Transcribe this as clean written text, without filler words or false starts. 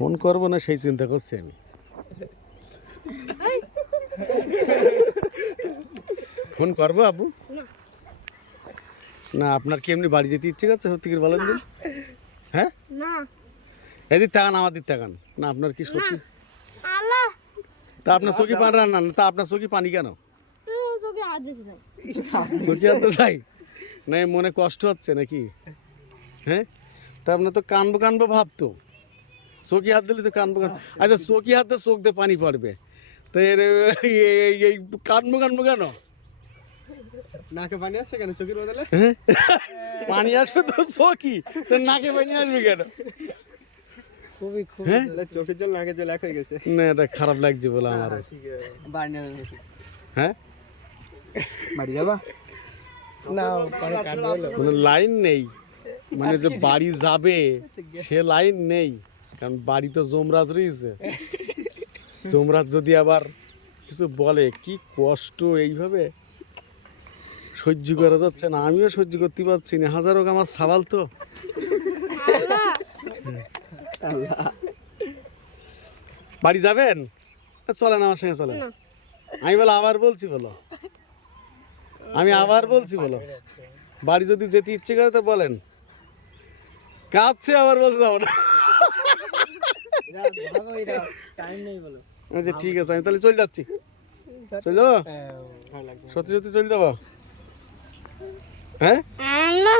Phone করবো না সেই চিন্তা করছি আমি। ফোন করবো আপু? না আপনার কি এমনি বাড়ি যেতে ইচ্ছে করছে সত্যি করে বলেন দিন? হ্যাঁ না এদিক তাকান আমাদের তাকান না আপনার কি সত্যি আল্লাহ তা আপনার চোখে পানি রান্না না তা আপনার চোখে পানি কেন তোকে হাত দিছে চোখে হাত তাই না মনে কষ্ট হচ্ছে নাকি হ্যাঁ তা আপনার তো কানবো কানবো ভাবতো চোখে হাত দিলে তো কানবো আচ্ছা চোখে হাতে চোখ দিয়ে পানি পড়বে তো এর এই কানবো কানবো কেন নাকে পানি আসছে কেন চোখের বদলে? হ্যাঁ পানি আসবে তো চোখই তো নাকে পানি আসবে কেন খুবই খুব হ্যাঁ চোখের জল নাকের জল এক হয়ে গেছে। না এটা খারাপ লাগছে বলে আমার হ্যাঁ বাড়ি যাবা না পরে কাটবো মানে লাইন নেই মানে যে বাড়ি যাবে সে লাইন নেই কারণ বাড়ি তো যমরাজ রয়েছে যমরাজ যদি আবার কিছু বলে কি কষ্ট এইভাবে সহ্য করা যাচ্ছে না আমিও সহ্য করতে পারছি না হাজার হোক আমার সাবাল তো বাড়ি যাবেন চলেন আমার সঙ্গে চলেন আমি বলো আবার বলছি বলো আমি আবার বলছি বলো বাড়ি যদি যেতে ইচ্ছে করে তো বলেন কাঁদছে আবার বলতে যাবো না আচ্ছা ঠিক আছে আমি তাহলে চলে যাচ্ছি চলে যাবো সত্যি সত্যি চলে যাবো হ্যাঁ আল্লাহ